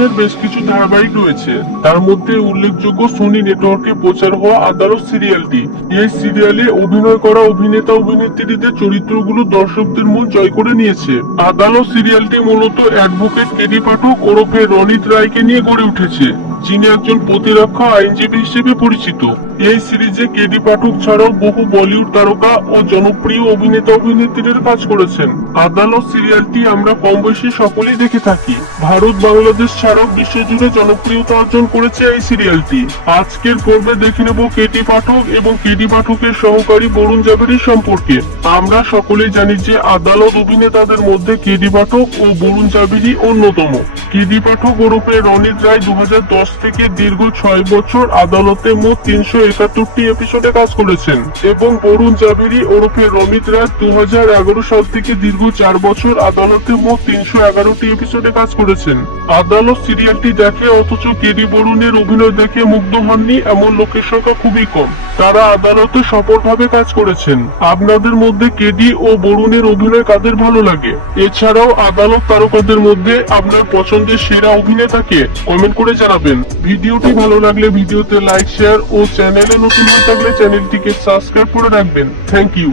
টেলিভিশনের বেশ কিছু ধারাবাহিক রয়েছে। তার মধ্যে উল্লেখযোগ্য সোনি নেটওয়ার্কে প্রচার হওয়া আদালত সিরিয়ালটি। এই সিরিয়ালে অভিনয় করা অভিনেতা অভিনেত্রীদের চরিত্রগুলো দর্শকদের মন জয় করে নিয়েছে। আদালত সিরিয়ালটি মূলত অ্যাডভোকেট কেডি পাঠক ওরফে রনিত রায়কে নিয়ে গড়ে উঠেছে, যিনি একজন প্রতিরক্ষা আইনজীবী হিসেবে পরিচিত। এই সিরিজে কেডি পাঠক ছাড়াও বহু বলিউড তারকা ও জনপ্রিয় অভিনেতা অভিনেত্রীরা কাজ করেছেন। আদালত সিরিয়ালটি আমরা কম বেশি সকলেই দেখে থাকি। ভারত বাংলাদেশ ছাড়াও বিশ্বজুড়ে জনপ্রিয়তা অর্জন করেছে এই সিরিয়ালটি। আজকের পর্বে দেখে নেব কেডি পাঠক এবং কেডি পাঠকের সহকারী বরুণ জাভেরি সম্পর্কে। আমরা সকলেই জানি যে আদালত অভিনেতাদের মধ্যে কেডি পাঠক ও বরুণ জাভেরি অন্যতম। কেডি পাঠক ওরফে রনিত রায় 2010 থেকে দীর্ঘ 6 বছর আদালতে মোট 371টি এপিসোডে কাজ করেছেন এবং বরুণ জাভেরি ওরফে রনিত রায় 2011 সাল থেকে দীর্ঘ 4 বছর আদালতে মোট 311টি এপিসোডে কাজ করেছেন। আদালত সিরিয়ালটি দেখে অথচ কেডি বরুণের অভিনয় দেখে মুগ্ধ হননি এমন লোকের সংখ্যা খুবই কম। তারা আদালতে সফলভাবে কাজ করেছেন। আপনাদের মধ্যে কেডি ও বরুণের অভিনয় কাদের ভালো লাগে? এছাড়াও আদালত তারকাদের মধ্যে আপনার পছন্দের সেরা অভিনেতাকে কমেন্ট করে জানাবেন। ভিডিওটি ভালো লাগলে ভিডিওতে লাইক, শেয়ার ও চ্যানেলে নতুন হয়ে থাকলে চ্যানেলটিকে সাবস্ক্রাইব করে রাখবেন। Thank you.